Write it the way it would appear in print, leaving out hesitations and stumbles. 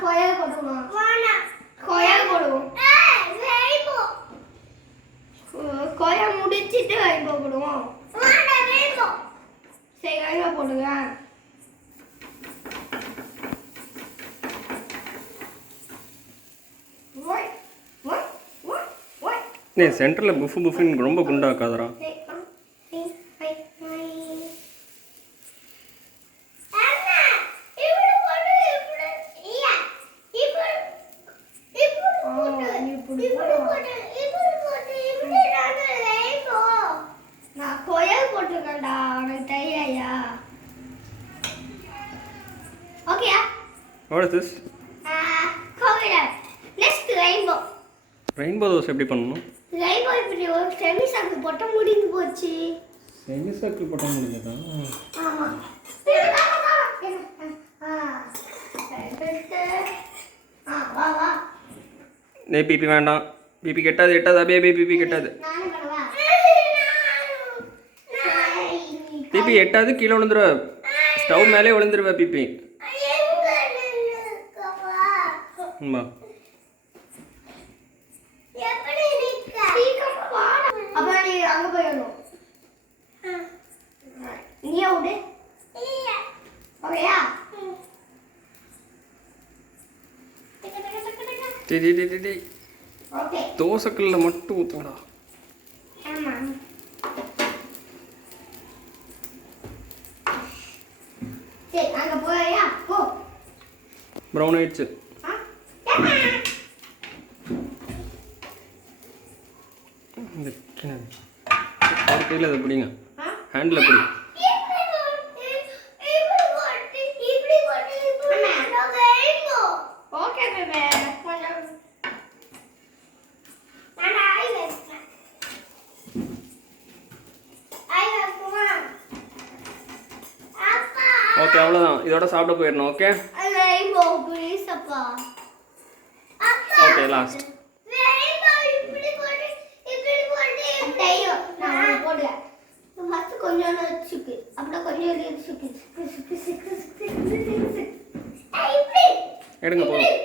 கொயா போடுவோம். கொயா போடுவோம். கொயா முடிச்சிட்டு ரெயின்போ போடுவோம். சரி ரெயின்போ போடுங்க. நீ சென்டரில் புஃபு புஃபின்னு ரொம்ப குண்டாக்காதரா. நான் கொயல் போட்டிருக்கேன்டா, உனக்கு தெரியாயா? ஓகேயா? What is this? கோவிலர். Next rainbow. ரெயின்போ தோசை எப்படி பண்ணணும்? ரெயின்போ இப்படி ஒரு செமி சர்க்கிள் போட்டால் முடிஞ்சு போச்சு. செமி சர்க்கிள் போட்டால் முடிஞ்சதா? ஆமா. வா வா. நே பிபி வேண்டாம். பிபி கெட்டாது எட்டாது அபே பிபி கெட்டாது. நானே பண்ணவா? பிபி எட்டாது கீழே விழுந்துருவ. ஸ்டவ் மேலே விழுந்துருவ பிபி. அம்மா அப்ப நீ அங்க போயிடணும். நீயே விடு. ஓகேயா? ஓகே. தோசைக்கல்ல மட்டும் ஊற்றுங்கடா. ஆமா. சரி அங்க போறியா? போ. ப்ரௌன் ஆயிடுச்சு. இந்த கையில் அதை பிடிங்க. ஹேண்டில் பிடி. Okay baby. ஓகே அவ்வளோதான். இதோட சாப்பிட போயிடணும். ஓகே ரெயின்போ ப்ளீஸ் அப்பா. Okay last. கொஞ்சம் சுக்கு அப்படியே கொஞ்சம் சுக்கு எடுங்க போதும்.